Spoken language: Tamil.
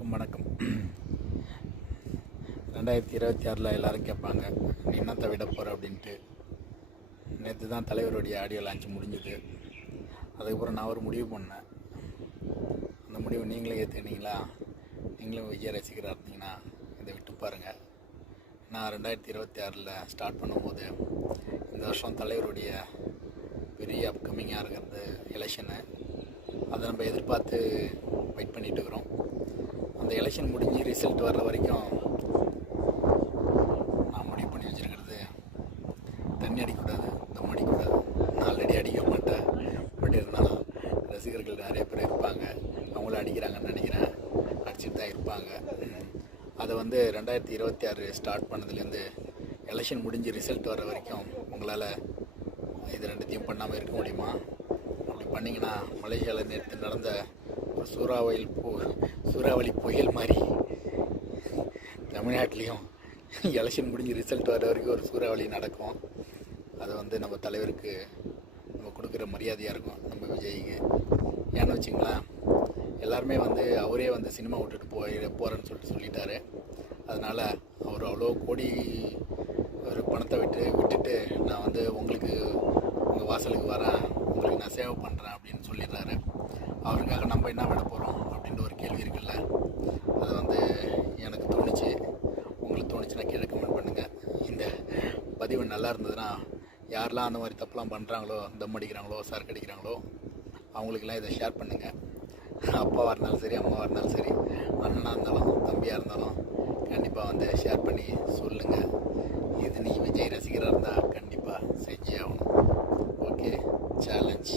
எல்லோருக்கும் வணக்கம். 2026 எல்லோரும் கேட்பாங்க, நீ என்னத்தை விட போகிற அப்படின்ட்டு. நேற்று தான் தலைவருடைய ஆடியோ லான்ச் முடிஞ்சுது. அதுக்கப்புறம் நான் ஒரு முடிவு பண்ணேன். அந்த முடிவு நீங்களும் ஏற்றுக்கினீங்களா? நீங்களும் விஜய் ரசிகராக இருந்தீங்கன்னா இதை விட்டு பாருங்கள். நான் 2026 ஸ்டார்ட் பண்ணும்போது இந்த வருஷம் தலைவருடைய பெரிய அப்கமிங்காக இருக்கிறது எலெக்ஷனு. அதை நம்ம எதிர்பார்த்து வெயிட் பண்ணிகிட்டு இருக்கிறோம். அந்த எலெக்ஷன் முடிஞ்சு ரிசல்ட் வர்ற வரைக்கும் நான் முடிவு பண்ணி வச்சுருக்கிறது, தண்ணி அடிக்கக்கூடாது, தம் அடிக்கக்கூடாது. நான் ஆல்ரெடி அடிக்க மாட்டேன். பட் இருந்தாலும் ரசிகர்கள் நிறைய பேர் இருப்பாங்க, அவங்களும் அடிக்கிறாங்கன்னு நினைக்கிறேன், அடிச்சுட்டு தான் இருப்பாங்க. அதை 2026 ஸ்டார்ட் பண்ணதுலேருந்து எலெக்ஷன் முடிஞ்சு ரிசல்ட் வர்ற வரைக்கும் உங்களால் இது ரெண்டுத்தையும் பண்ணாமல் இருக்க முடியுமா? அப்படி பண்ணிங்கன்னா மலேசியாவில் நேற்று நடந்த ஒரு சூறாவளி புயல் மாதிரி தமிழ்நாட்டிலையும் எலெக்ஷன் முடிஞ்சு ரிசல்ட் வர வரைக்கும் ஒரு சூறாவளி நடக்கும். அது நம்ம தலைவருக்கு நம்ம கொடுக்குற மரியாதையாக இருக்கும், நம்ம விஜய்க்கு. ஏன்னு வச்சிங்களேன், எல்லாருமே அவரே சினிமா விட்டுட்டு போகிறேன்னு சொல்லிட்டாரு. அதனால் அவர் அவ்வளோ கோடி ஒரு பணத்தை விட்டுட்டு நான் உங்களுக்கு உங்கள் வாசலுக்கு வரேன், உங்களுக்கு நான் சேவை பண்ணுறேன் அப்படின்னு சொல்லிடுறாரு. அவருக்காக நம்ம என்ன விட போகிறோம் அப்படின்ற ஒரு கேள்வி இருக்குல்ல. அது எனக்கு தோணுச்சு. உங்களுக்கு தோணுச்சுன்னா கீழே கமெண்ட் பண்ணுங்கள். இந்த பதிவு நல்லா இருந்ததுன்னா யாரெல்லாம் அந்த மாதிரி தப்புலாம் பண்ணுறாங்களோ, தம் அடிக்கிறாங்களோ, சரக்கு அடிக்கிறாங்களோ, அவங்களுக்கெல்லாம் இதை ஷேர் பண்ணுங்கள். அப்பாவாக இருந்தாலும் சரி, அம்மாவாக இருந்தாலும் சரி, அண்ணனாக இருந்தாலும் தம்பியாக இருந்தாலும் கண்டிப்பாக ஷேர் பண்ணி சொல்லுங்கள். இது நீ விஜய் ரசிகராக இருந்தால் கண்டிப்பாக செஞ்சே ஆகணும். Okay, challenge.